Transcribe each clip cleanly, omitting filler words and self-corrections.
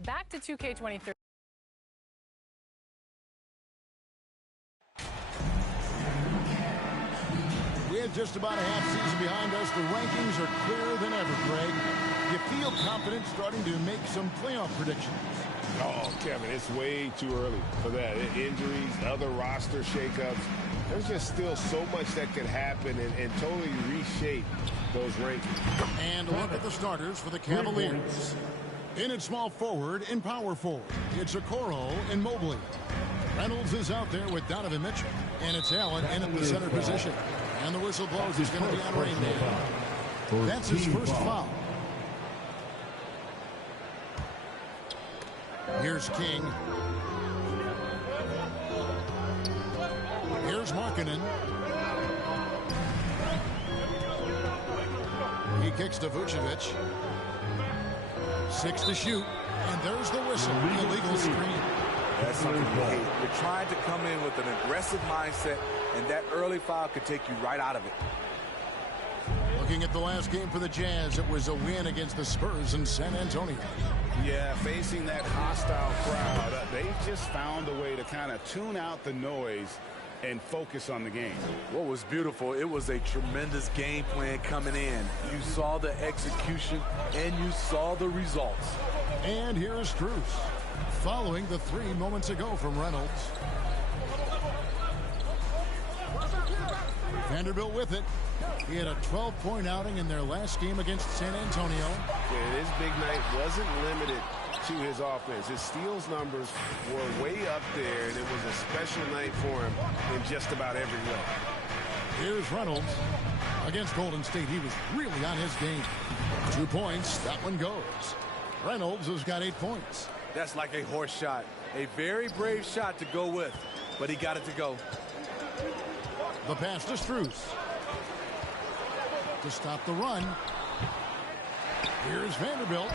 Back to 2K23. We have just about a half season behind us. The rankings are clearer than ever, Greg. You feel confident starting to make some playoff predictions? Oh, Kevin, it's way too early for that. Injuries, other roster shakeups. There's just still so much that could happen and totally reshape those rankings. And a look at the starters for the Cavaliers. In at small forward and power forward, it's Okoro and Mobley. Reynolds is out there with Donovan Mitchell. And it's Allen in at the center position. And the whistle blows. He's going to be on rain man. That's his first foul. Here's King. Here's Markkanen. He kicks to Vucevic. 6 to shoot. And there's the whistle. Illegal screen. That's something you hate. You're trying to come in with an aggressive mindset, and that early foul could take you right out of it. Looking at the last game for the Jazz, it was a win against the Spurs in San Antonio. Yeah, facing that hostile crowd, they just found a way to kind of tune out the noise and focus on the game. What was beautiful, it was a tremendous game plan coming in. You saw the execution, and you saw the results. And here is Strus, following the 3 moments ago from Reynolds. Vanderbilt with it. He had a 12-point outing in their last game against San Antonio. Yeah, his big night wasn't limited to his offense. His steals numbers were way up there, and it was a special night for him in just about every way. Here's Reynolds. Against Golden State, he was really on his game. 2 points. That one goes. Reynolds has got 8 points. That's like a horse shot. A very brave shot to go with, but he got it to go. The pass to Strus. To stop the run. Here's Vanderbilt.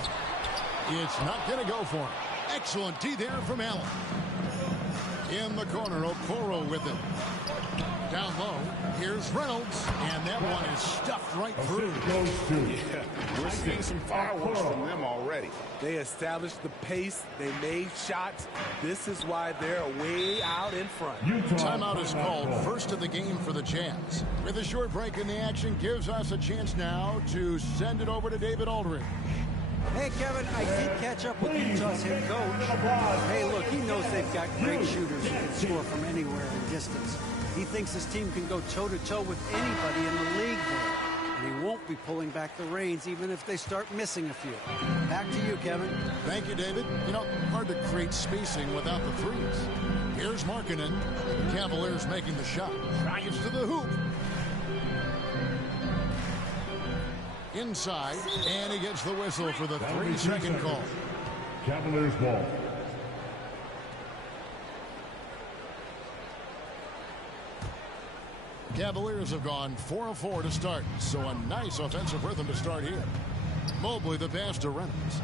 It's not going to go for him. Excellent D there from Allen. In the corner, Okoro with it. Down low, here's Reynolds, and that one is stuffed right through. Yeah, we're seeing some fireworks from them already. They established the pace. They made shots. This is why they're way out in front. Timeout is called, first of the game for the Jazz. With a short break in the action, gives us a chance now to send it over to David Aldridge. Hey, Kevin, I did catch up with Utah's head coach. Hey, look, he knows they've got great shooters who can score from anywhere in distance. He thinks his team can go toe-to-toe with anybody in the league there. And he won't be pulling back the reins even if they start missing a few. Back to you, Kevin. Thank you, David. You know, hard to create spacing without the threes. Here's Markkanen. The Cavaliers making the shot. Drives to the hoop. Inside, and he gets the whistle for the 3-second call. Cavaliers ball. Cavaliers have gone 4 of 4 to start, so a nice offensive rhythm to start here. Mobley the pass to Reynolds.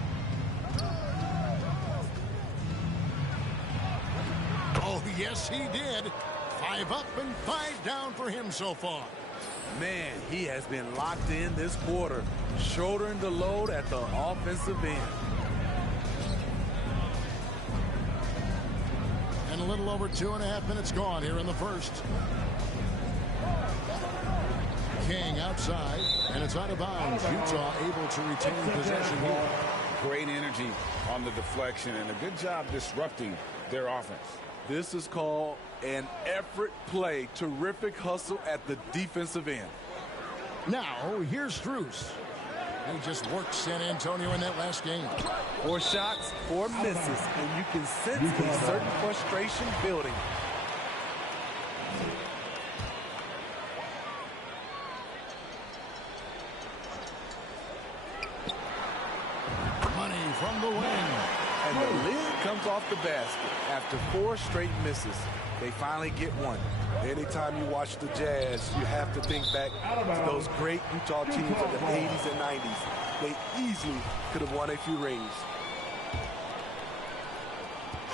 Oh, yes, he did. 5 up and 5 down for him so far. Man, he has been locked in this quarter, shouldering the load at the offensive end. And a little over 2.5 minutes gone here in the first. King outside, and it's out of bounds. Utah able to retain possession here. Great energy on the deflection, and a good job disrupting their offense. This is called an effort play. Terrific hustle at the defensive end. Now, here's Strus. He just worked San Antonio in that last game. 4 shots, 4 misses, and you can sense a certain frustration building. Money from the wing. And the lid comes off the basket after 4 straight misses. They finally get one. Anytime you watch the Jazz, you have to think back to those great Utah teams of the 80s and 90s. They easily could have won a few rings.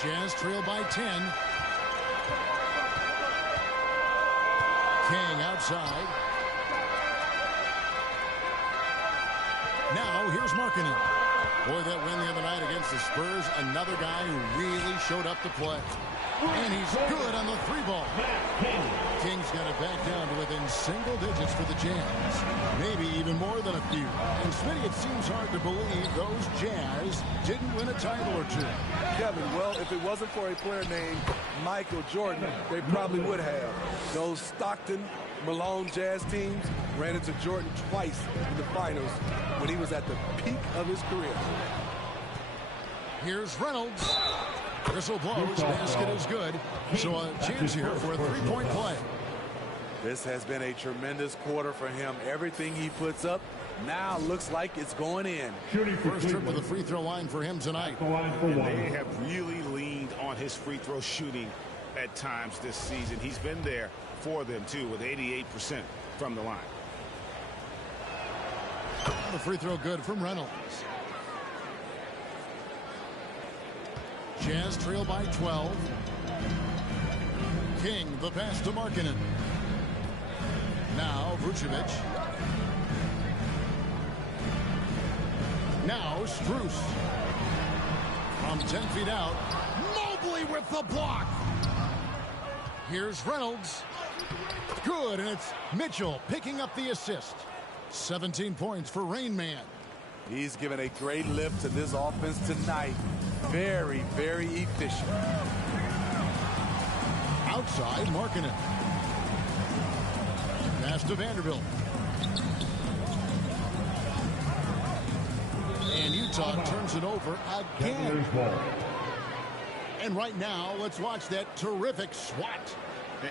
Jazz trail by 10. King outside. Now here's Markkanen. Boy, that win the other night against the Spurs, another guy who really showed up to play. And he's good on the 3-ball. King's got it back down to within single digits for the Jazz. Maybe even more than a few. And Smitty, it seems hard to believe those Jazz didn't win a title or two. Kevin, well, if it wasn't for a player named Michael Jordan, they probably would have. Those Stockton, Malone Jazz teams ran into Jordan twice in the finals when he was at the peak of his career. Here's Reynolds. Whistle blows, basket is good. So a chance here for a 3-point play. This has been a tremendous quarter for him. Everything he puts up now looks like it's going in. First trip to the free throw line for him tonight. And they have really leaned on his free throw shooting at times this season. He's been there for them, too, with 88% from the line. The free throw good from Reynolds. Jazz trail by 12. King, the pass to Markkanen. Now Vucevic. Now Strus. From 10 feet out. Mobley with the block. Here's Reynolds. Good, and it's Mitchell picking up the assist. 17 points for Rain Man. He's given a great lift to this offense tonight. Very, very efficient. Outside, Markkanen. Pass to Vanderbilt. And Utah turns it over again. And right now, let's watch that terrific swat.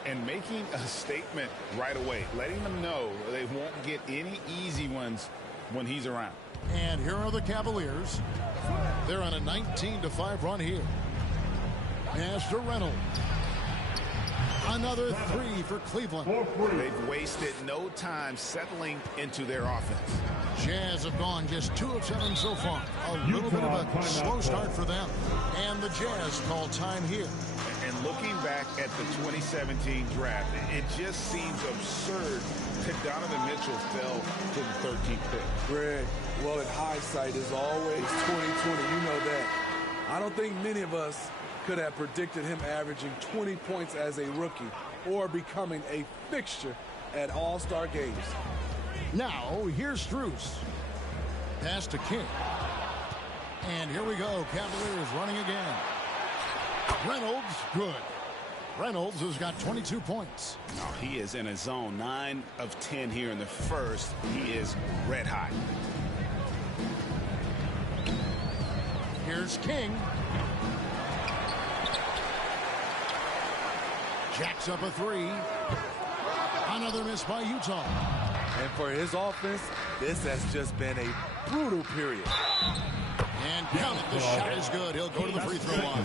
And making a statement right away, letting them know they won't get any easy ones when he's around. And here are the Cavaliers. They're on a 19-5 run here. Pass to Reynolds. Another 3 for Cleveland. They've wasted no time settling into their offense. Jazz have gone just 2 of 7 so far. A little bit of a slow start for them. And the Jazz call time here. And looking back at the 2017 draft, it just seems absurd that Donovan Mitchell fell to the 13th pick. Greg, well, in hindsight is always 2020. You know that. I don't think many of us could have predicted him averaging 20 points as a rookie or becoming a fixture at All-Star games. Now, here's Strus. Pass to King. And here we go. Cavaliers running again. Reynolds, good. Reynolds has got 22 points. Oh, he is in a zone. 9 of 10 here in the first. He is red hot. Here's King. Jacks up a 3. Another miss by Utah. And for his offense, this has just been a brutal period. And count it, the shot is good. He'll go to the free throw line.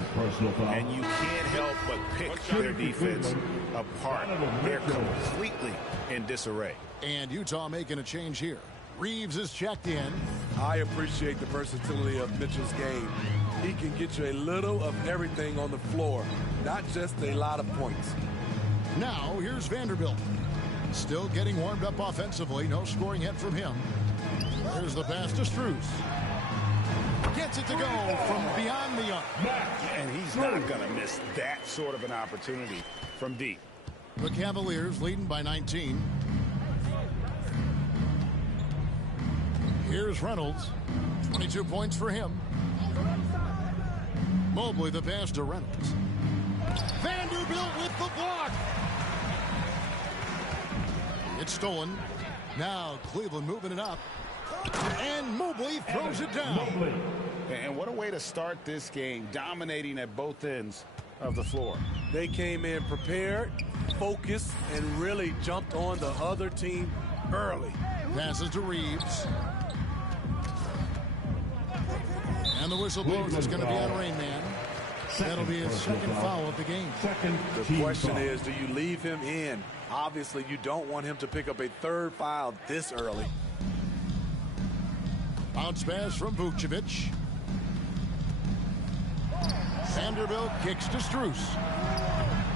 And you can't help but pick their defense apart. They're completely in disarray. And Utah making a change here. Reeves is checked in. I appreciate the versatility of Mitchell's game. He can get you a little of everything on the floor, not just a lot of points. Now, here's Vanderbilt. Still getting warmed up offensively. No scoring yet from him. There's the pass to Strus. Gets it to go from beyond the arc. And he's not going to miss that sort of an opportunity from deep. The Cavaliers leading by 19. Here's Reynolds. 22 points for him. Mobley the pass to Reynolds. Vanderbilt with the block. It's stolen. Now Cleveland moving it up. And Mobley throws it down. And what a way to start this game, dominating at both ends of the floor. They came in prepared, focused, and really jumped on the other team early. Passes to Reeves. And the whistle blows. It's going to be on Rain Man. That'll be his second foul of the game. The question is, do you leave him in? Obviously, you don't want him to pick up a third foul this early. Bounce pass from Vucevic. Vanderbilt kicks to Strus.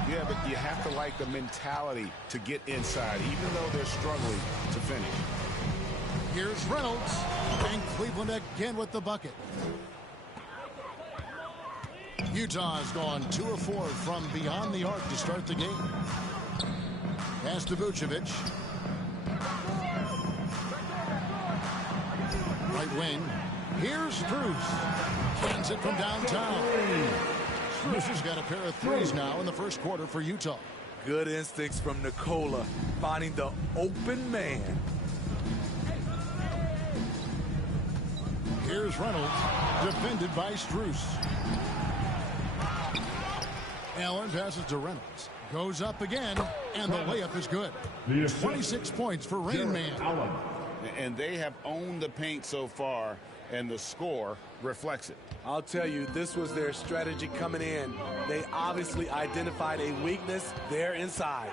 Yeah, but you have to like the mentality to get inside, even though they're struggling to finish. Here's Reynolds. And Cleveland again with the bucket. Utah's gone 2 of 4 from beyond the arc to start the game. Pass to Vucevic. Right wing. Here's Strus. Cans it from downtown. Strus has got a pair of threes now in the first quarter for Utah. Good instincts from Nikola, finding the open man. Here's Reynolds, defended by Strus. Allen passes to Reynolds. Goes up again, and the layup is good. 26 points for Rain Man. And they have owned the paint so far, and the score reflects it. I'll tell you, this was their strategy coming in. They obviously identified a weakness there inside.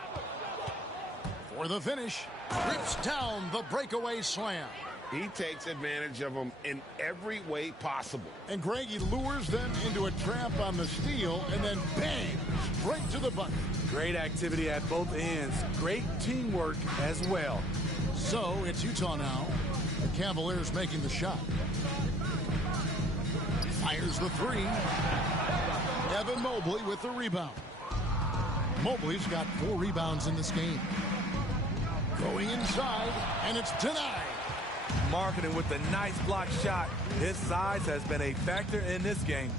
For the finish, rips down the breakaway slam. He takes advantage of them in every way possible. And Greg, he lures them into a trap on the steal, and then bang, straight to the bucket. Great activity at both ends. Great teamwork as well. So it's Utah now. The Cavaliers making the shot. Fires the three. Evan Mobley with the rebound. Mobley's got 4 rebounds in this game. Going inside, and it's denied. Marketing with the nice block shot. His size has been a factor in this game.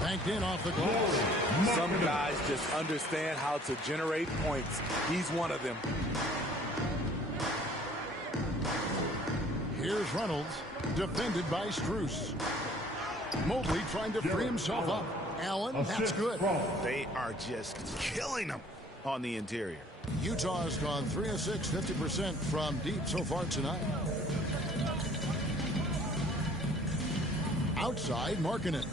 Banked in off the glass. Some guys just understand how to generate points. He's one of them. Here's Reynolds, defended by Strus. Mobley trying to free himself up. Allen, that's good. They are just killing them on the interior. Utah has gone 3 of 6, 50% from deep so far tonight. Outside, Markkanen.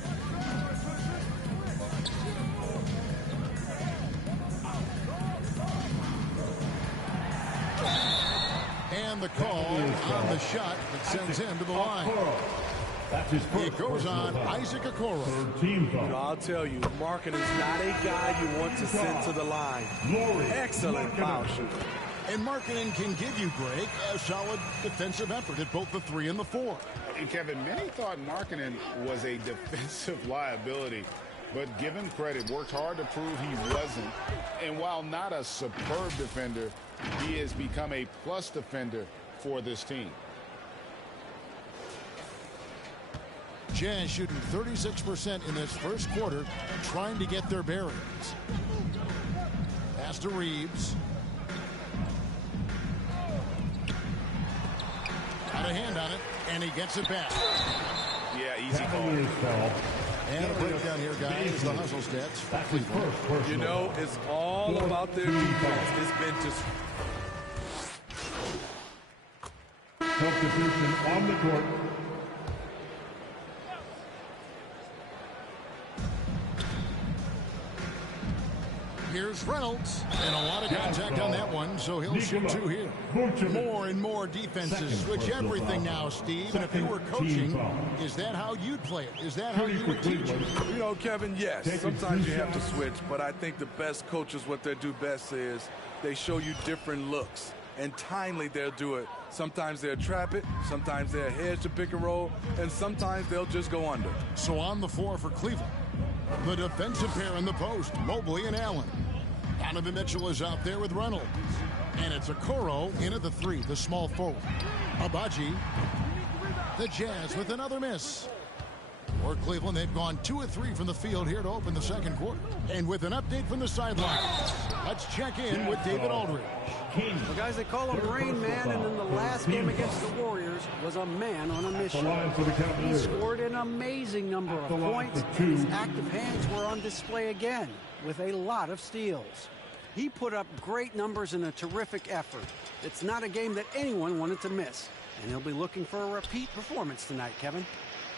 And the call on the shot that sends him to the line. It goes on Isaac Okoro. I'll tell you, Markkanen's not a guy you want to send to the line. Excellent foul shooter. And Markkanen can give you, Greg, a solid defensive effort at both the 3 and the 4. And Kevin, many thought Markkanen was a defensive liability, but give him credit, worked hard to prove he wasn't. And while not a superb defender, he has become a plus defender for this team. Jazz shooting 36% in this first quarter, trying to get their bearings. Pass to Reeves. Got a hand on it, and he gets it back. Yeah, easy call. And a breakdown here, guys. The hustle stats. You know, it's all about their defense. It's been just... Substitution on the court. Here's Reynolds, and a lot of contact on that one, so he'll shoot 2 here. More and more defenses switch everything now, Steve. And if you were coaching, is that how you'd play it? Is that how you would teach it? You know, Kevin, yes. Sometimes you have to switch, but I think the best coaches, what they do best is they show you different looks. And timely, they'll do it. Sometimes they'll trap it, sometimes they'll hedge to pick and roll, and sometimes they'll just go under. So on the floor for Cleveland, the defensive pair in the post, Mobley and Allen. Donovan Mitchell is out there with Reynolds. And it's Okoro in at the 3, the small forward. Abaji, the Jazz with another miss. For Cleveland, they've gone 2 of 3 from the field here to open the second quarter. And with an update from the sidelines, let's check in with David Aldridge. Well, guys, they call him Rain Man, and in the last game against the Warriors was a man on a mission. He scored an amazing number of points. His active hands were on display again with a lot of steals. He put up great numbers in a terrific effort. It's not a game that anyone wanted to miss, and he'll be looking for a repeat performance tonight, Kevin.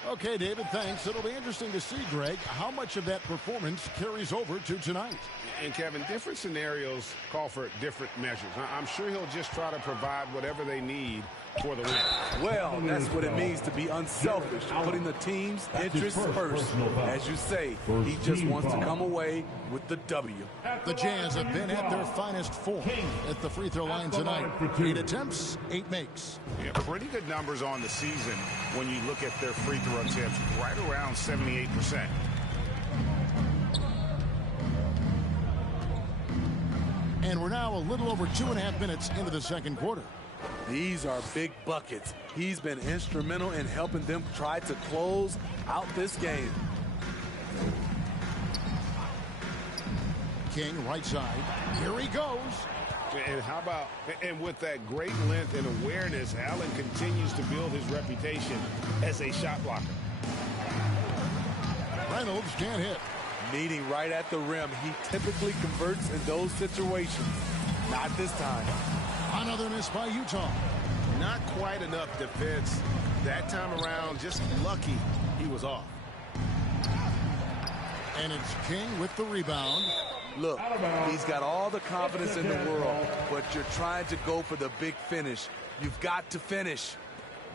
Okay, David, thanks. It'll be interesting to see, Greg, how much of that performance carries over to tonight. And, Kevin, different scenarios call for different measures. I'm sure he'll just try to provide whatever they need for the win. Well, that's what it means to be unselfish, putting the team's interests first. As you say, he just wants to come away with the W. The Jazz have been at their finest 4 at the free throw line tonight. 8 attempts, 8 makes. Yeah, pretty good numbers on the season when you look at their free throw attempts, right around 78%. And we're now a little over 2.5 minutes into the second quarter. These are big buckets. He's been instrumental in helping them try to close out this game. King, right side. Here he goes. And how about, and with that great length and awareness, Allen continues to build his reputation as a shot blocker. Reynolds can't hit. Meeting right at the rim, he typically converts in those situations. Not this time. Another miss by Utah. Not quite enough defense. That time around, just lucky he was off. And it's King with the rebound. Look, he's got all the confidence in the world, but you're trying to go for the big finish. You've got to finish.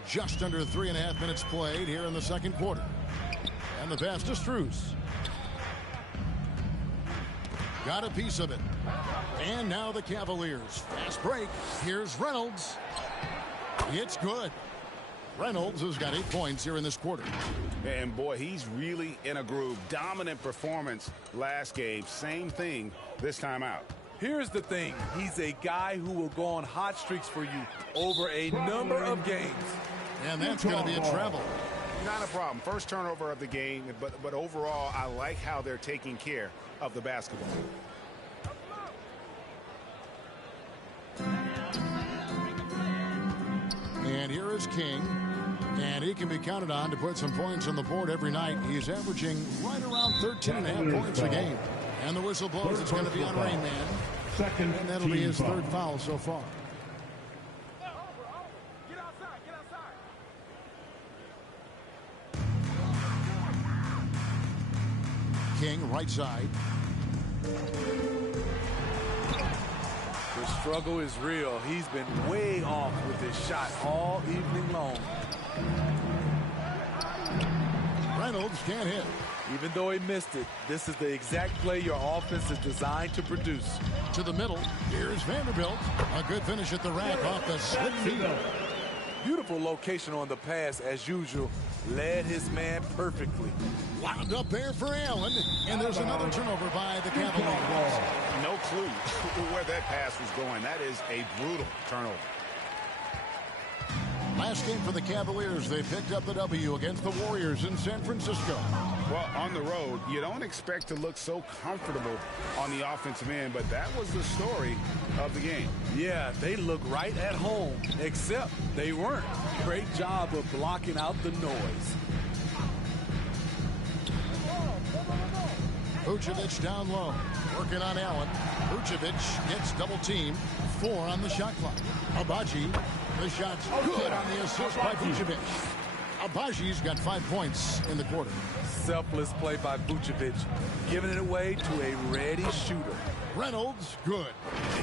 Just under 3.5 minutes played here in the second quarter. And the pass to Strus. Got a piece of it. And now the Cavaliers. Fast break. Here's Reynolds. It's good. Reynolds has got 8 points here in this quarter. And boy, he's really in a groove. Dominant performance last game. Same thing this time out. Here's the thing. He's a guy who will go on hot streaks for you over a number of games. And that's going to be a travel. Not a problem. First turnover of the game, but overall, I like how they're taking care of the basketball. And here is King. And he can be counted on to put some points on the board every night. He's averaging right around 13.5 points a game. And the whistle blows. It's going to be on Rain Man. And that'll be his 3rd foul so far. King, right side. The struggle is real. He's been way off with his shot all evening long. Reynolds can't hit. Even though he missed it, this is the exact play your offense is designed to produce. To the middle. Here's Vanderbilt. A good finish at the rack off the slip feed. Beautiful location on the pass as usual. Led his man perfectly. Wound up there for Allen. And there's another turnover by the Cavaliers. No clue where that pass was going. That is a brutal turnover. Last game for the Cavaliers, they picked up the W against the Warriors in San Francisco. Well, on the road, you don't expect to look so comfortable on the offensive end, but that was the story of the game. Yeah, they look right at home, except they weren't. Great job of blocking out the noise. Vucevic down low, working on Allen. Vucevic gets double teamed. 4 on the shot clock. Abaji, the shot's good on the assist by Vucevic. Abaji's got 5 points in the quarter. Selfless play by Vucevic, giving it away to a ready shooter. Reynolds, good.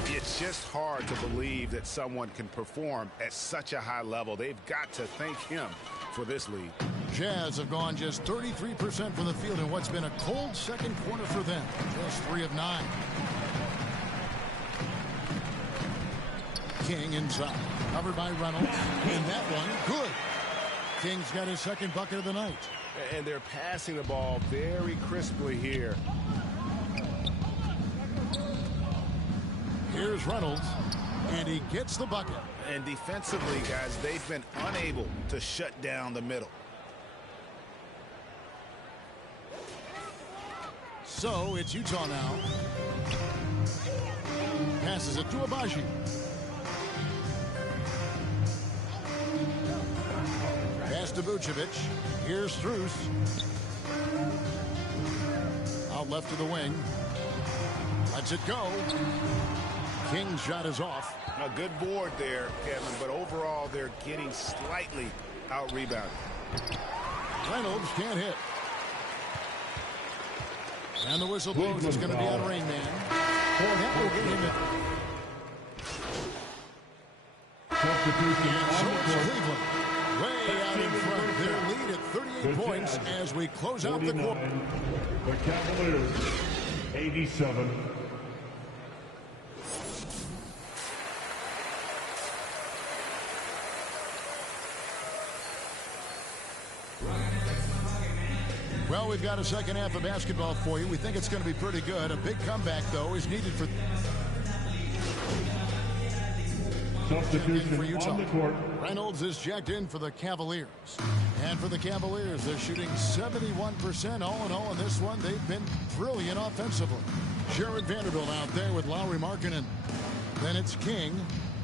It's just hard to believe that someone can perform at such a high level. They've got to thank him for this lead. Jazz have gone just 33% from the field in what's been a cold second quarter for them. Just 3 of 9. King inside. Covered by Reynolds. And that one, good. King's got his 2nd bucket of the night. And they're passing the ball very crisply here. Here's Reynolds. And he gets the bucket. And defensively, guys, they've been unable to shut down the middle. So it's Utah now. Passes it to Abaji. Pass to Vucevic. Here's Strus. Out left to the wing. Lets it go. King's shot is off. A good board there, Kevin, but overall they're getting slightly out-rebounded. Reynolds can't hit. And the whistle blows. It's going to be on Rain Man. That will get him in. Substitution And so on the it's court. Cleveland. Way out in front. Their lead at 38 points as we close out the quarter. 49, the Cavaliers, 87. Well, we've got a second half of basketball for you. We think it's going to be pretty good. A big comeback, though, is needed for Substitution Utah. on the court. Reynolds is checked in for the Cavaliers. And for the Cavaliers, they're shooting 71% all in all in this one. They've been brilliant offensively. Jared Vanderbilt out there with Lauri Markkanen. Then it's King,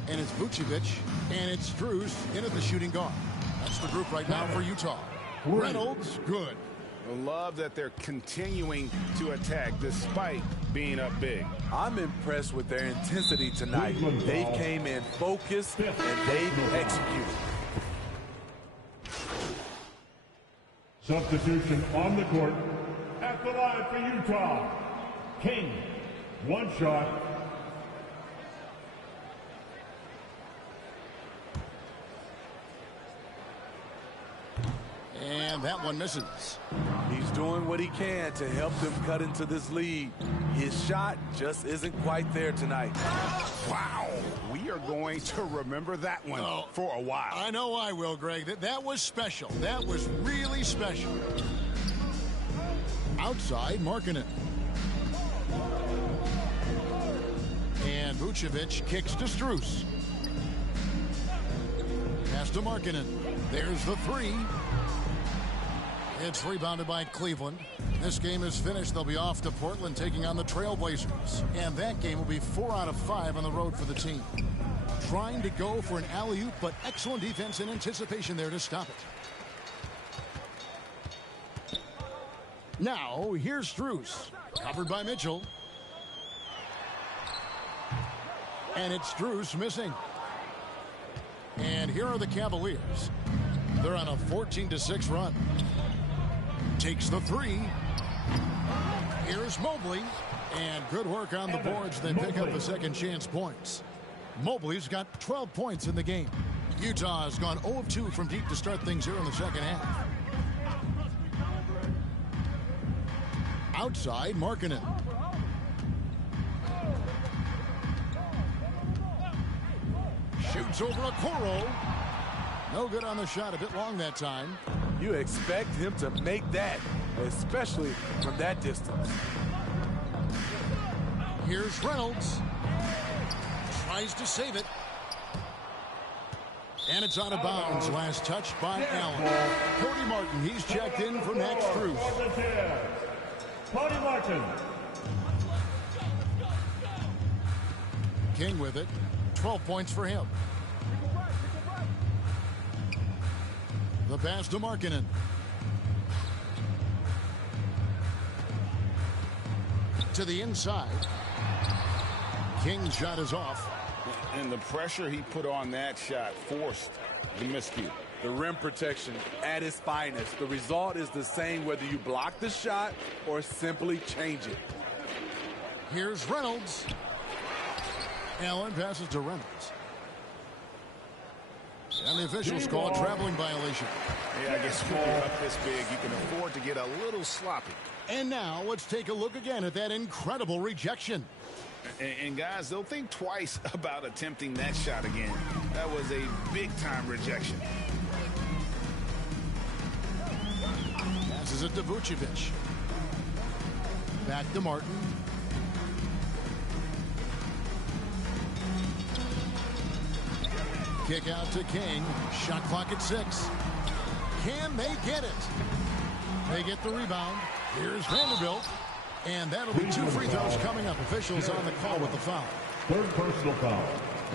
and it's Vucevic, and it's Strus in at the shooting guard. That's the group right now for Utah. Reynolds, good. I love that they're continuing to attack despite being up big. I'm impressed with their intensity tonight. They came in focused and they've executed. Substitution on the court. At the line for Utah, King. One shot. And that one misses. He's doing what he can to help them cut into this lead. His shot just isn't quite there tonight. Wow. We are going to remember that one for a while. I know I will, Greg. That was special. That was really special. Outside, Markkanen. And Vucevic kicks to Strus. Pass to Markkanen. There's the three. It's rebounded by Cleveland. This game is finished. They'll be off to Portland taking on the Trailblazers. And that game will be 4 out of 5 on the road for the team. Trying to go for an alley-oop, but excellent defense and anticipation there to stop it. Now, here's Strus. Covered by Mitchell. And it's Strus missing. And here are the Cavaliers. They're on a 14-6 run. Takes the three. Here's Mobley. And good work on the boards. They pick up the second chance points. Mobley's got 12 points in the game. Utah has gone 0 of 2 from deep to start things here in the second half. Outside, Markkanen. Shoots over Okoro. No good on the shot. A bit long that time. You expect him to make that, especially from that distance. Here's Reynolds. Tries to save it. And it's out of bounds. Last touch by Allen. Cody Martin, he's checked in for Max Strus. Cody Martin. King with it. 12 points for him. The pass to Markkanen. To the inside. King's shot is off. And the pressure he put on that shot forced the miscue. The rim protection at its finest. The result is the same whether you block the shot or simply change it. Here's Reynolds. Allen passes to Reynolds. And the officials call a traveling violation. Yeah, I guess when you're up this big, you can afford to get a little sloppy. And now let's take a look again at that incredible rejection. And guys, they'll think twice about attempting that shot again. That was a big-time rejection. Passes it to Vucevic. Back to Martin. Kick out to King. Shot clock at 6. Can they get it? They get the rebound. Here's Vanderbilt. And that'll be 2 free throws coming up. Officials on the call with the foul. Third personal foul.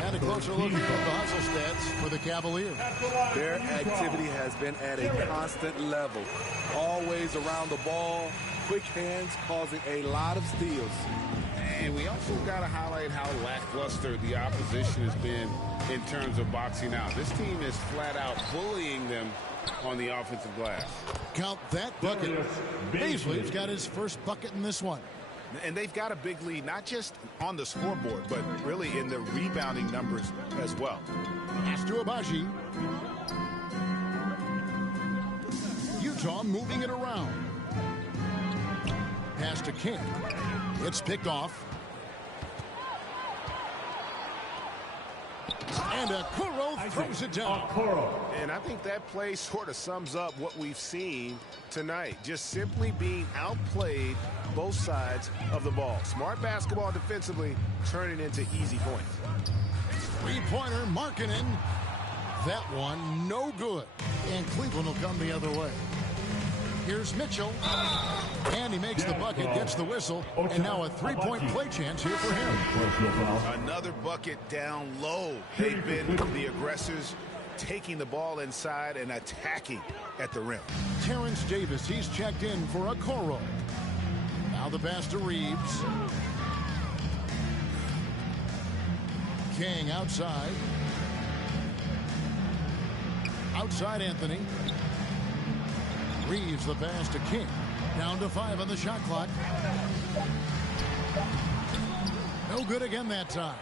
And a closer look at the hustle stats for the Cavaliers. Their activity has been at a constant level. Always around the ball. Quick hands causing a lot of steals. And we also got to highlight how lackluster the opposition has been in terms of boxing out. This team is flat out bullying them on the offensive glass. Count that bucket. Beasley's got his first bucket in this one. And they've got a big lead, not just on the scoreboard, but really in the rebounding numbers as well. Pass to Abaji. Utah moving it around. Pass to King. It's picked off. And Okoro throws it down. And I think that play sort of sums up what we've seen tonight. Just simply being outplayed both sides of the ball. Smart basketball defensively, turning into easy points. Three-pointer, Markkanen. That one, no good. And Cleveland will come the other way. Here's Mitchell. And he makes the bucket, gets the whistle, and now a three-point play chance here for him. Another bucket down low. They've been the aggressors, taking the ball inside and attacking at the rim. Terrence Davis, he's checked in for Okoro. Now the pass to Reeves. King outside. Outside Anthony. Reeves the pass to King. Down to 5 on the shot clock. No good again that time.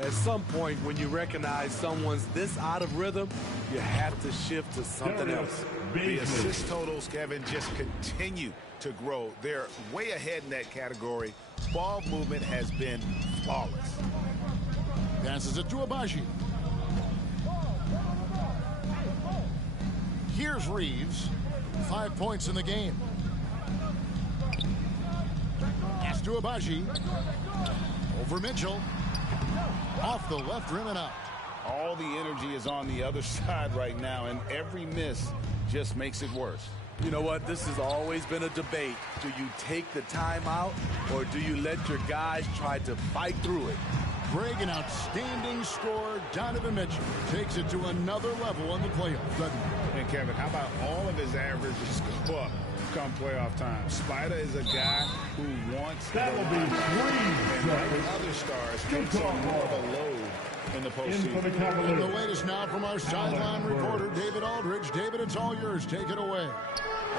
At some point, when you recognize someone's this out of rhythm, you have to shift to something else. The assist totals, Kevin, just continue to grow. They're way ahead in that category. Ball movement has been flawless. Passes it to Abaji. Here's Reeves. 5 points in the game. Pass to Abaji. Over Mitchell. Off the left rim and out. All the energy is on the other side right now, and every miss just makes it worse. You know what? This has always been a debate. Do you take the timeout, or do you let your guys try to fight through it? Greg, an outstanding scorer. Donovan Mitchell takes it to another level in the playoffs, doesn't he? And Kevin, how about all of his averages go up come playoff time? Spider is a guy who wants that will be and like other stars takes on more of a load in the postseason. And the latest now from our sideline reporter, David Aldridge. David, it's all yours. Take it away.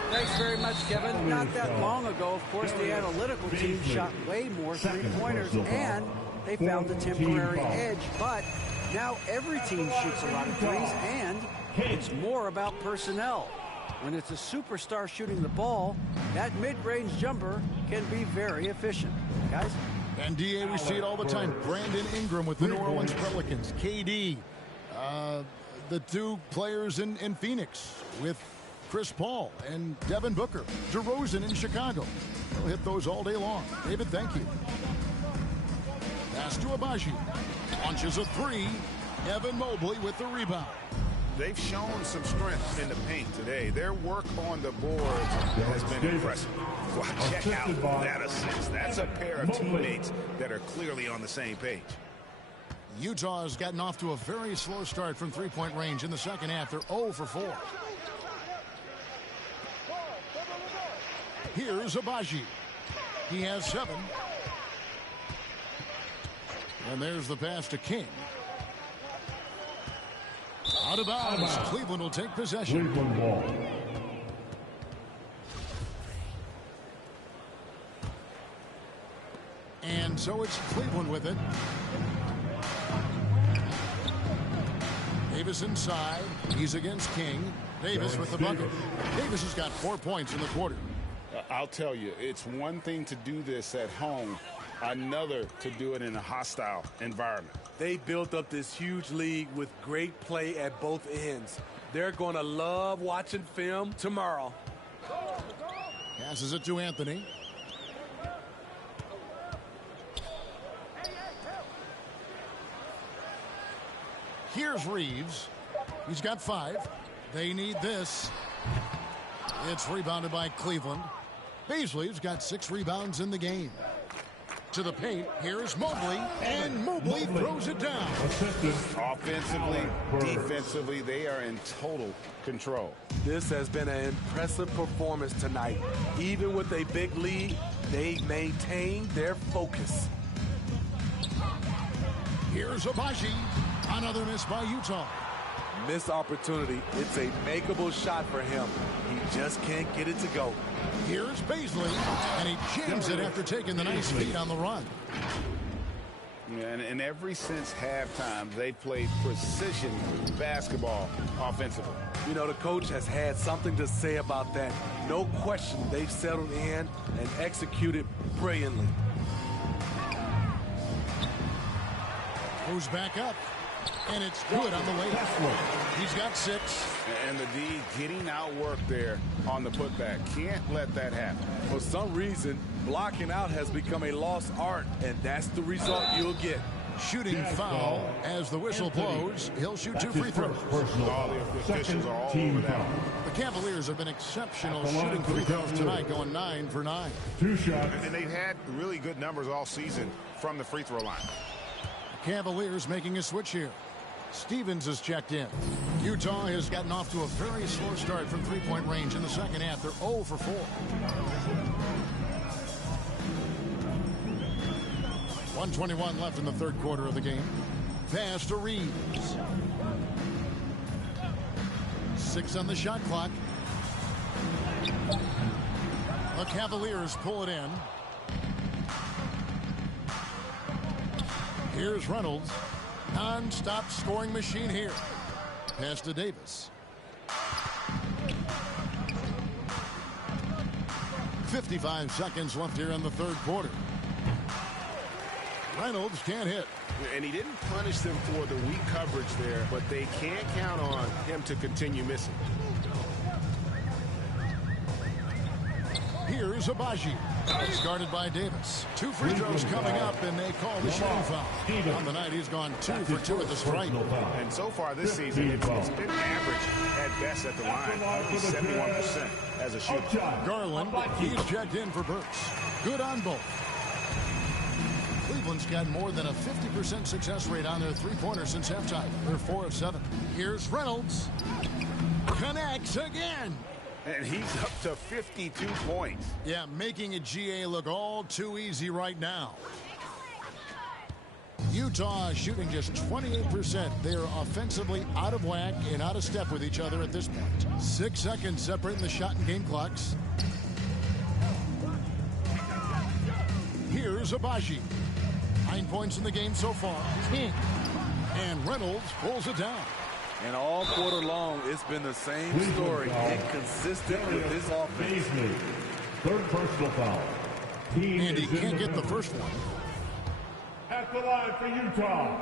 Thanks very much, Kevin. Not that long ago, of course, the analytical team shot way more three-pointers, and they found a temporary edge. But now every team shoots a lot of threes, and it's more about personnel. When it's a superstar shooting the ball, that mid-range jumper can be very efficient. Guys? And DA, we see it all the time. Brandon Ingram with the New Orleans Pelicans. KD, the two players in Phoenix with Chris Paul and Devin Booker. DeRozan in Chicago. They'll hit those all day long. David, thank you. Pass to Abaji. Launches a three. Evan Mobley with the rebound. They've shown some strength in the paint today. Their work on the boards has been impressive. Wow, check out that assist. That's a pair of teammates that are clearly on the same page. Utah has gotten off to a very slow start from three-point range in the second half. They're 0 for 4. Here's Abaji. He has 7. And there's the pass to King. Out of bounds. Cleveland will take possession. Cleveland ball. And so it's Cleveland with it. Davis inside. He's against King. Davis with the bucket. Davis has got 4 points in the quarter. I'll tell you, it's one thing to do this at home, another to do it in a hostile environment. They built up this huge lead with great play at both ends. They're going to love watching film tomorrow. Passes it to Anthony. Here's Reeves. He's got 5. They need this. It's rebounded by Cleveland. Beasley's got 6 rebounds in the game. To the paint, here's Mobley, and Mobley throws it down. Offensively, defensively, they are in total control. This has been an impressive performance tonight. Even with a big lead, they maintain their focus. Here's Abaji. Another miss by Utah. Missed opportunity. It's a makeable shot for him. He just can't get it to go. Here's Baisley, and he jams it after taking the nice lead on the run. And ever since halftime, they've played precision basketball offensively. You know, the coach has had something to say about that. No question, they've settled in and executed brilliantly. Goes back up, and it's good on the way. He's got 6. And the D getting outworked there on the putback. Can't let that happen. For some reason, blocking out has become a lost art, and that's the result you'll get. Shooting foul as the whistle blows. He'll shoot 2 free throws. All the officials are all over that. The Cavaliers have been exceptional shooting free throws tonight, going 9 for 9. 2 shots. And they've had really good numbers all season from the free throw line. Cavaliers making a switch here. Stevens is checked in. Utah has gotten off to a very slow start from three-point range in the second half. They're 0 for 4. 1:21 left in the third quarter of the game. Pass to Reeves. 6 on the shot clock. The Cavaliers pull it in. Here's Reynolds. Non-stop scoring machine here. Pass to Davis. 55 seconds left here in the third quarter. Reynolds can't hit. And he didn't punish them for the weak coverage there, but they can't count on him to continue missing. Here's Abaji. Guarded by Davis. 2 free throws coming up, and they call the shooting foul. On the night, he's gone 2 for 2 at the stripe. And so far this season, it's been average at best at the line. Only 71% as a shooter. Garland, he's checked in for Burks. Good on both. Cleveland's got more than a 50% success rate on their three-pointers since halftime. They're 4 of 7. Here's Reynolds. Connects again. And he's up to 52 points. Yeah, making a GA look all too easy right now. Utah is shooting just 28%. They're offensively out of whack and out of step with each other at this point. 6 seconds separating the shot and game clocks. Here's Abaji. 9 points in the game so far. 10. And Reynolds pulls it down. And all quarter long, it's been the same story. Inconsistent with his offense. Third personal foul. And he can't get the first one. At the line for Utah,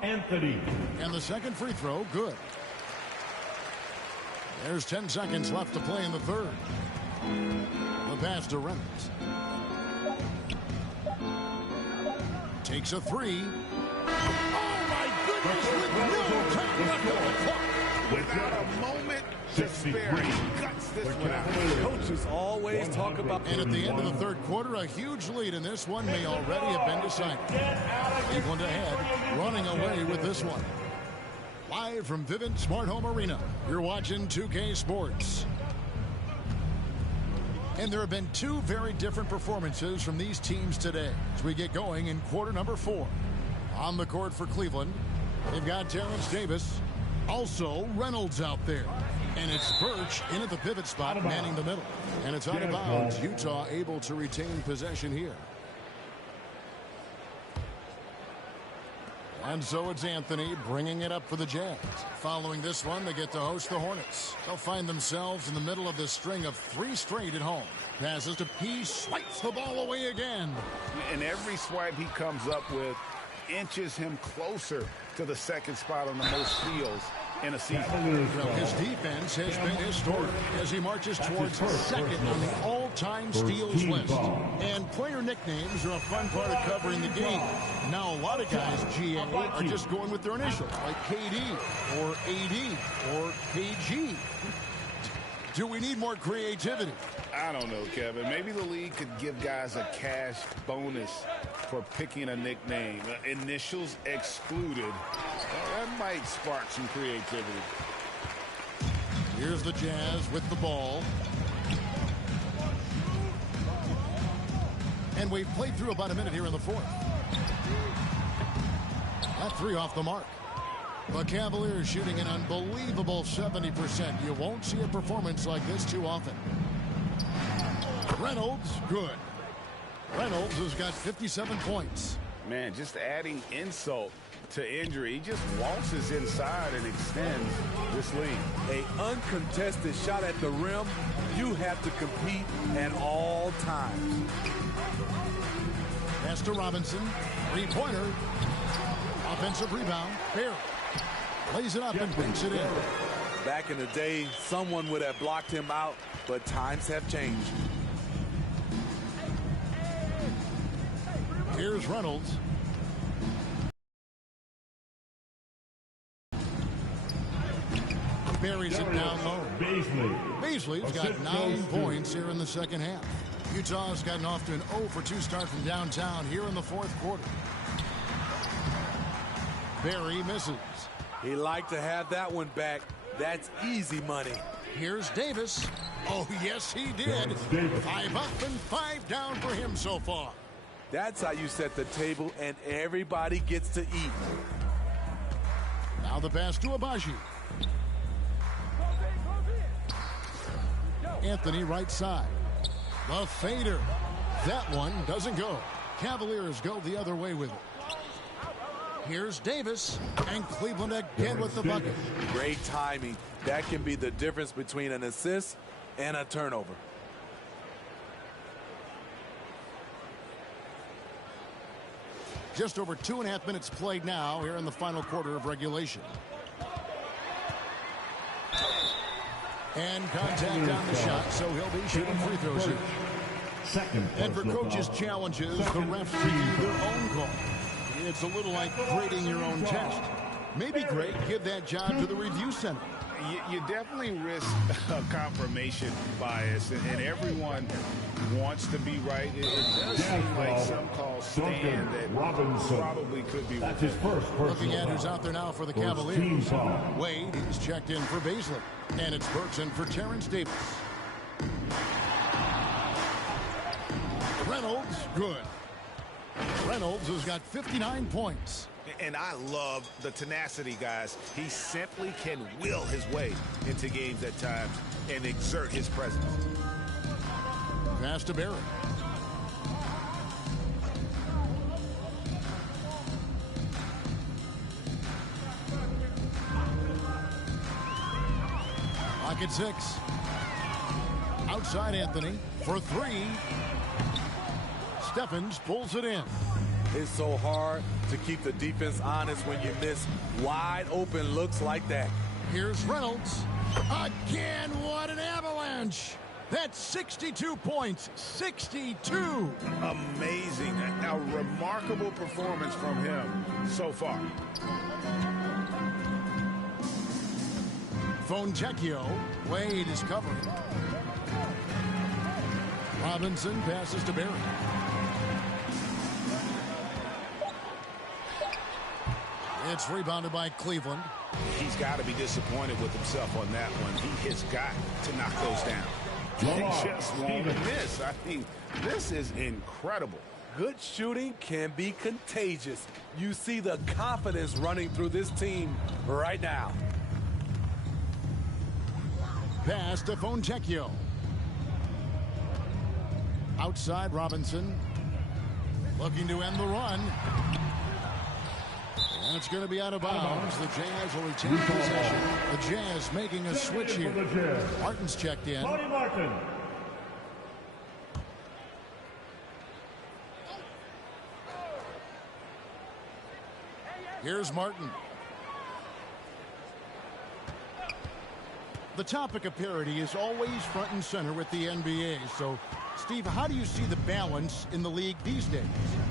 Anthony. And the second free throw, good. There's 10 seconds left to play in the third. The pass to Reynolds. Takes a 3. Oh, my goodness, with no time left on the clock. Without a moment to spare, he cuts this one out. Coaches always talk about... And at the end of the third quarter, a huge lead in this one may already have been decided. Cleveland ahead, running away with this one. Live from Vivint Smart Home Arena, you're watching 2K Sports. And there have been 2 very different performances from these teams today as we get going in quarter number 4. On the court for Cleveland, they've got Terrence Davis. Also, Reynolds out there. And it's Birch in at the pivot spot, manning the middle. And it's out of bounds. Utah able to retain possession here. And so it's Anthony bringing it up for the Jazz. Following this one, they get to host the Hornets. They'll find themselves in the middle of this string of 3 straight at home. Passes to P, swipes the ball away again. And every swipe he comes up with inches him closer to the second spot on the most steals in a season. Well, his defense has been historic as he marches towards second on the all-time steals list. And player nicknames are a fun part of covering the game. Now, a lot of guys, GA, are just going with their initials, like KD or AD or KG. Do we need more creativity? I don't know, Kevin. Maybe the league could give guys a cash bonus for picking a nickname. Initials excluded. That might spark some creativity. Here's the Jazz with the ball. And we've played through about a minute here in the fourth. That 3 off the mark. The Cavaliers shooting an unbelievable 70%. You won't see a performance like this too often. Reynolds, good. Reynolds has got 57 points. Man, just adding insult to injury. He just waltzes inside and extends this lead. An uncontested shot at the rim, you have to compete at all times. Pass to Robinson. Three-pointer. Offensive rebound. Barry lays it up and banks it in. Back in the day, someone would have blocked him out, but times have changed. Here's Reynolds. Buries it down low. Beasley's got 9 points here in the second half. Utah's gotten off to an 0 for 2 start from downtown here in the fourth quarter. Barry misses. He liked to have that one back. That's easy money. Here's Davis. Oh, yes, he did. 5 up and 5 down for him so far. That's how you set the table, and everybody gets to eat. Now the pass to Abaji. Anthony right side. The fader. That one doesn't go. Cavaliers go the other way with it. Here's Davis. And Cleveland again with the bucket. Great timing. That can be the difference between an assist and a turnover. Just over 2.5 minutes played now here in the final quarter of regulation. And contact on the shot, so he'll be shooting free throws here. And for coaches' challenges, the refs review their own call. It's a little like grading your own test. Maybe grade, give that job to the review center. You definitely risk a confirmation bias, and everyone wants to be right. It does seem like some calls stand that probably could be That's his first looking at who's out there now for the Cavaliers. Wade, he's checked in for Beasley. And it's Burks in for Terrence Davis. Reynolds, good. Reynolds has got 59 points. And I love the tenacity, guys. He simply can will his way into games at times and exert his presence. Pass to Barry. Pocket 6. Outside Anthony for 3. Stephens pulls it in. It's so hard to keep the defense honest when you miss wide open looks like that. Here's Reynolds. Again, what an avalanche. That's 62 points. 62. Amazing. A remarkable performance from him so far. Fontecchio. Wade is covering. Robinson passes to Barry. It's rebounded by Cleveland. He's got to be disappointed with himself on that one. He has got to knock those down. He just won't miss. I mean, this is incredible. Good shooting can be contagious. You see the confidence running through this team right now. Pass to Fontecchio. Outside Robinson. Looking to end the run. And it's going to be out of bounds. The Jazz will retain possession. The Jazz making a switch here. Martin's checked in. Martin. Here's Martin. The topic of parity is always front and center with the NBA. So, Steve, how do you see the balance in the league these days?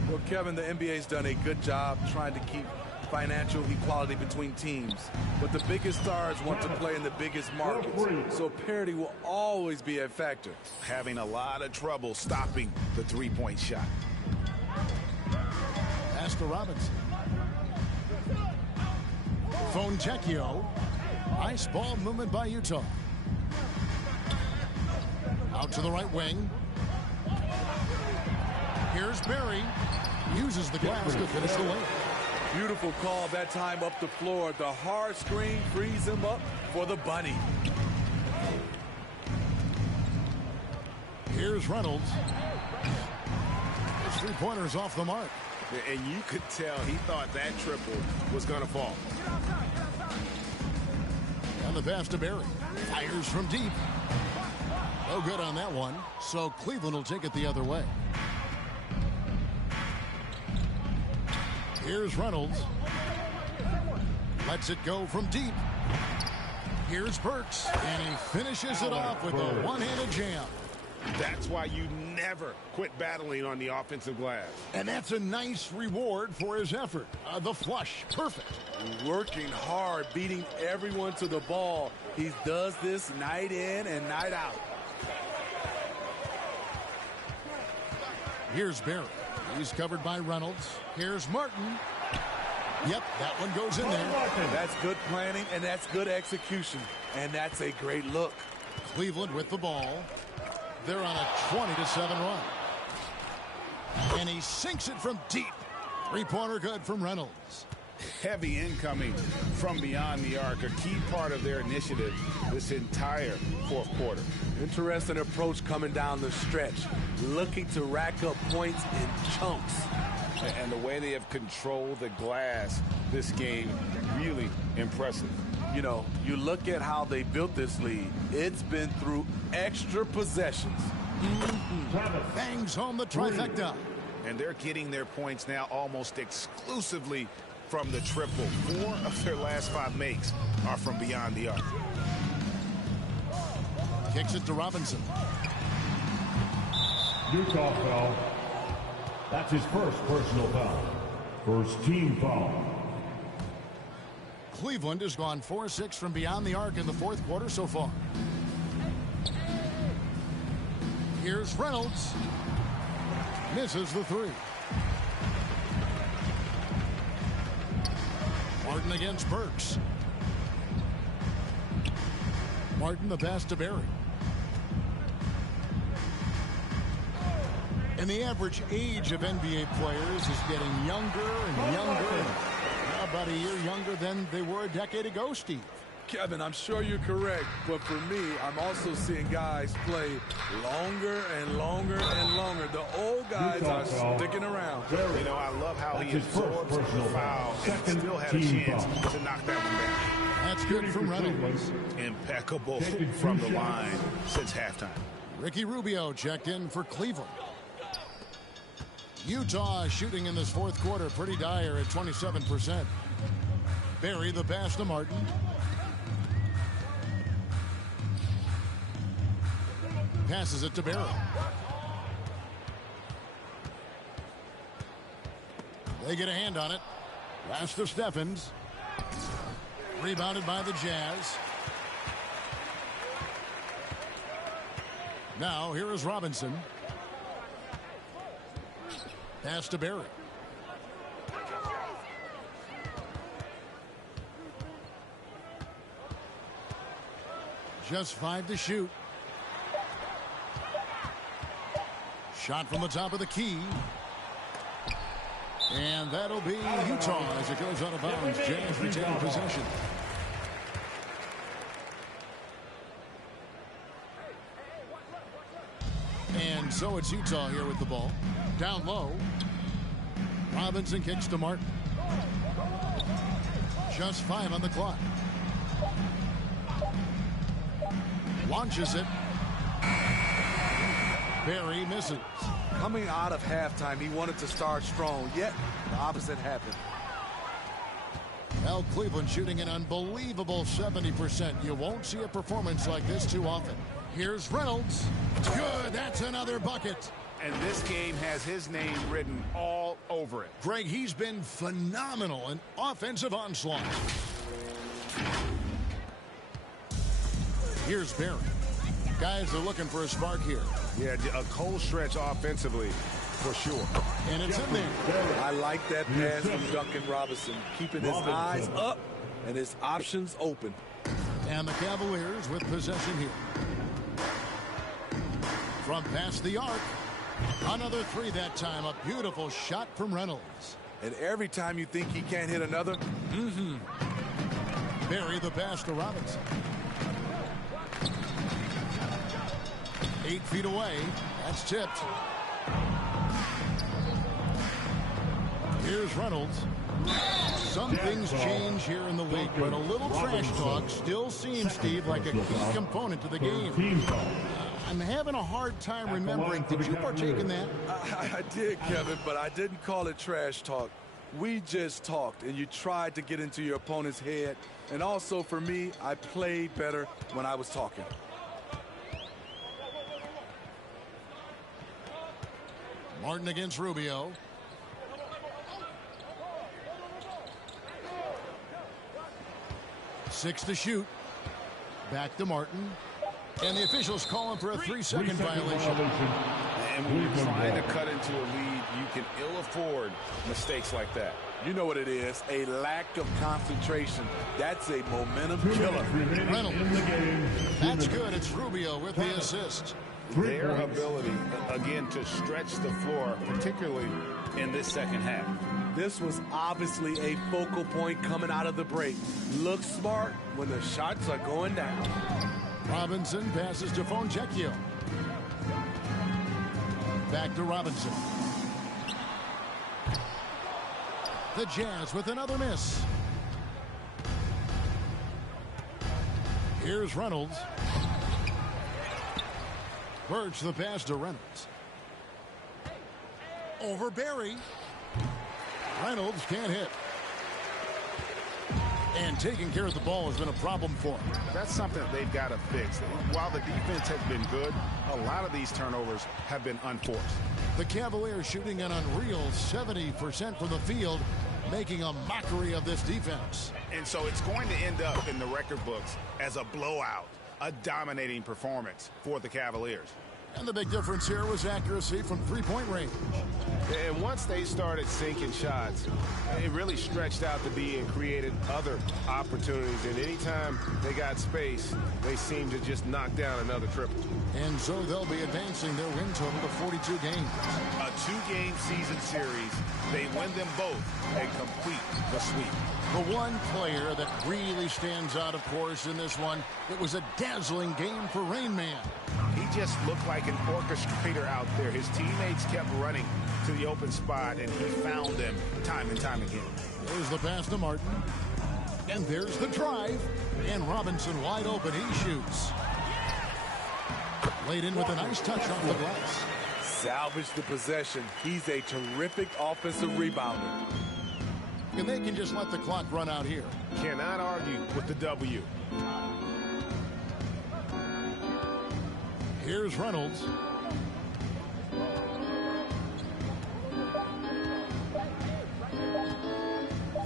Well, Kevin, the NBA's done a good job trying to keep financial equality between teams. But the biggest stars want to play in the biggest markets. So parity will always be a factor. Having a lot of trouble stopping the three-point shot. Pass to Robinson. Fontecchio. Nice ball movement by Utah. Out to the right wing. Here's Barry. Uses the glass to finish the layup. Beautiful call that time up the floor. The hard screen frees him up for the bunny. Here's Reynolds. His three-pointer's off the mark. And you could tell he thought that triple was going to fall. And the pass to Barry. Fires from deep. No good on that one. So Cleveland will take it the other way. Here's Reynolds. Lets it go from deep. Here's Burks. And he finishes it off with a one-handed jam. That's why you never quit battling on the offensive glass. And that's a nice reward for his effort. The flush. Perfect. Working hard, beating everyone to the ball. He does this night in and night out. Here's Barry. He's covered by Reynolds. Here's Martin. Yep, that one goes in there. That's good planning, and that's good execution. And that's a great look. Cleveland with the ball. They're on a 20-7 run. And he sinks it from deep. Three-pointer good from Reynolds. Heavy incoming from beyond the arc, a key part of their initiative this entire fourth quarter. Interesting approach coming down the stretch, looking to rack up points in chunks. And the way they have controlled the glass this game, really impressive. You know, you look at how they built this lead. It's been through extra possessions. Bangs home the trifecta. And they're getting their points now almost exclusively from the triple. 4 of their last 5 makes are from beyond the arc. Kicks it to Robinson. Utah foul. That's his first personal foul. First team foul. Cleveland has gone 4-6 from beyond the arc in the fourth quarter so far. Here's Reynolds. Misses the three. Martin against Burks. Martin the pass to Barry. And the average age of NBA players is getting younger and younger. About a year younger than they were a decade ago, Steve. Kevin, I'm sure you're correct, but for me, I'm also seeing guys play longer and longer and longer. The old guys are sticking around. You know, I love how he absorbs the foul and still had a chance to knock that one down. That's good from Reynolds. Impeccable from the line since halftime. Ricky Rubio checked in for Cleveland. Utah shooting in this fourth quarter pretty dire at 27%. Barry the pass to Martin. Passes it to Barry. They get a hand on it. Pass to Steffens. Rebounded by the Jazz. Now here is Robinson. Pass to Barry. Just 5 to shoot. Shot from the top of the key. And that'll be Utah as it goes out of bounds. Jazz retaining possession. And so it's Utah here with the ball. Down low. Robinson kicks to Martin. Just 5 on the clock. Launches it. Barry misses. Coming out of halftime, he wanted to start strong, yet the opposite happened. Well, Cleveland shooting an unbelievable 70%. You won't see a performance like this too often. Here's Reynolds. Good. That's another bucket. And this game has his name written all over it. Greg, he's been phenomenal in offensive onslaught. Here's Barry. Guys are looking for a spark here. Yeah, a cold stretch offensively for sure. And it's in there. I like that pass from Duncan Robinson, keeping his eyes up and his options open. And the Cavaliers with possession here. From past the arc. Another three that time. A beautiful shot from Reynolds. And every time you think he can't hit another, Barry the pass to Robinson. 8 feet away. That's tipped. Here's Reynolds. Some things change here in the league, but a little trash talk still seems, Steve, like a key component to the game. I'm having a hard time remembering. Did you partake in that? I did, Kevin, but I didn't call it trash talk. We just talked, and you tried to get into your opponent's head. And also, for me, I played better when I was talking. Martin against Rubio. Six to shoot. Back to Martin. And the officials calling for a 3-second violation. And when you're trying to cut into a lead, you can ill afford mistakes like that. You know what it is, a lack of concentration. That's a momentum killer. Reynolds. That's good. It's Rubio with the assist. Their ability, again, to stretch the floor, particularly in this second half. This was obviously a focal point coming out of the break. Look smart when the shots are going down. Robinson passes to Foncecchio. Back to Robinson. The Jazz with another miss. Here's Reynolds. Birch the pass to Reynolds. Over Barry. Reynolds can't hit. And taking care of the ball has been a problem for him. That's something that they've got to fix. While the defense has been good, a lot of these turnovers have been unforced. The Cavaliers shooting an unreal 70% from the field, making a mockery of this defense. And so it's going to end up in the record books as a blowout, a dominating performance for the Cavaliers. And the big difference here was accuracy from three-point range. And once they started sinking shots, it really stretched out to be and created other opportunities. And anytime they got space, they seemed to just knock down another triple. And so they'll be advancing their win total to 42 games. A 2-game season series, they win them both and complete the sweep. The one player that really stands out, of course, in this one, it was a dazzling game for Rain Man. He just looked like an orchestrator out there. His teammates kept running to the open spot, and he found them time and time again. There's the pass to Martin. And there's the drive. And Robinson wide open. He shoots. Laid in with a nice touch off the glass. Salvage the possession. He's a terrific offensive rebounder. And they can just let the clock run out here. Cannot argue with the W. Here's Reynolds.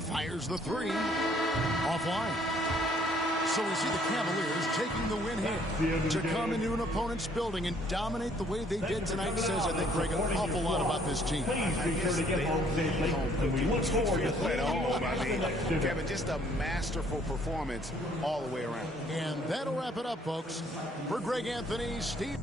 Fires the three. Offline. So we see the Cavaliers taking the win here. To come into an opponent's building and dominate the way they did tonight says, I think, Greg, an awful lot about this team. Please be sure to get home safely. And we look forward to At home, I mean, Kevin, just a masterful performance all the way around. And that'll wrap it up, folks. For Greg Anthony, Steve.